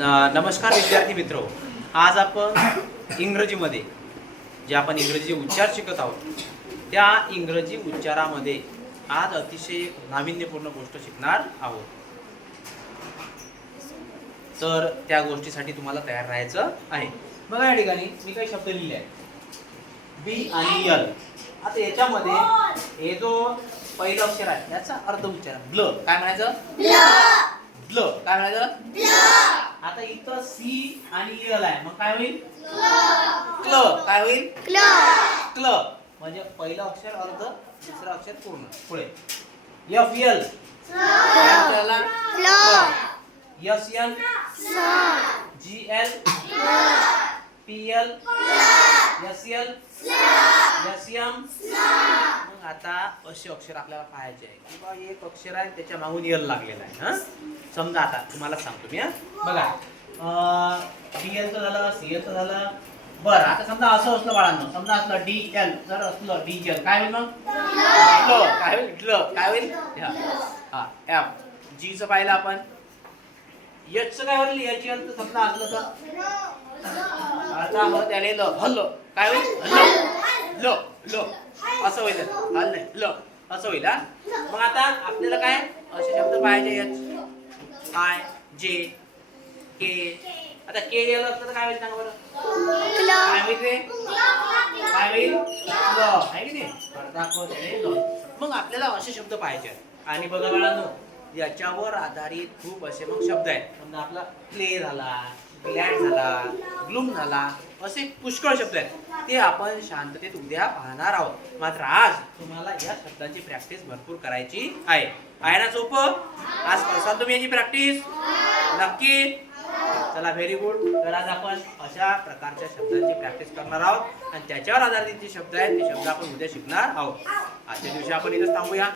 नमस्कार विद्यार्थी मित्र, आज आपण इंग्रजीमध्ये जे आपण इंग्रजी उच्चार शिकत आहोत त्या इंग्रजी उच्चारामध्ये आज अतिशय नाविन्यपूर्ण गोष्ट शिकणार आहोत. तर त्या गोष्टीसाठी तुम्हाला तयार राहायचं आहे. बघा या ठिकाणी मी काही शब्द लिहिले आहेत, बी आणि यल. आता याच्यामध्ये हे जो पहिलं अक्षर आहे याचा अर्थ उच्चार ब्ल. काय म्हणायचं? ब्ल. काय म्हणायचं? आता इथं सी आणि यल आहे, मग काय होईल? क्ल. काय होईल? क्ल. म्हणजे पहिलं अक्षर अर्ध, दुसरं अक्षर पूर्ण. पुढे F L S L G L P L S L S M. मग आता असे अक्षर आपल्याला पाहायचे आहे किंवा एक अक्षर आहे त्याच्या मागून यल लागलेला आहे. हा, समजा आता तुम्हाला सांगतो मी. बघा, डी एल चं झालं, सी एल चं झालं. बरं, आता समजा असं असलं बाळांनो, समजा असलं डी एल, जर असलं डी एल काय होईल? मग काय होईल? काय होईल? हा, एफ. जी चं पाहिलं आपण. एच चं काय होईल? एच एल चं समजा असलं तर आता हो त्याने ल हल्ल. काय होईल? ल ल असं होईल. हल नाही, ल असं होईल. हा, मग आता आपल्याला काय असे शब्द पाहिजे? एच आय जे के. आता के एल असलं तर काय होईल सांगा बरं? काय होईल रे? काय होईल? ल. आहे की नाही? मग आपल्याला असे शब्द पाहिजे. आणि बघा बाळांनो, याच्यावर आधारित खूप असे मग शब्द आहेत. समजा आपला प्ले झाला, ग्लॅड झाला, ग्लूम झाला, असे पुष्कळ शब्द आहेत. ते आपण शांततेत उद्या पाहणार आहोत. मात्र आज तुम्हाला या शब्दांची प्रॅक्टिस भरपूर करायची आहे. आहे ना सोपं? आज करसाल तुम्ही याची प्रॅक्टिस नक्की? चला, व्हेरी गुड. तर आज आपण अशा प्रकारच्या शब्दांची प्रॅक्टिस करणार आहोत आणि त्याच्यावर आधारित जे शब्द आहेत ते शब्द आपण उद्या शिकणार आहोत. आजच्या दिवशी आपण इथेच थांबूया.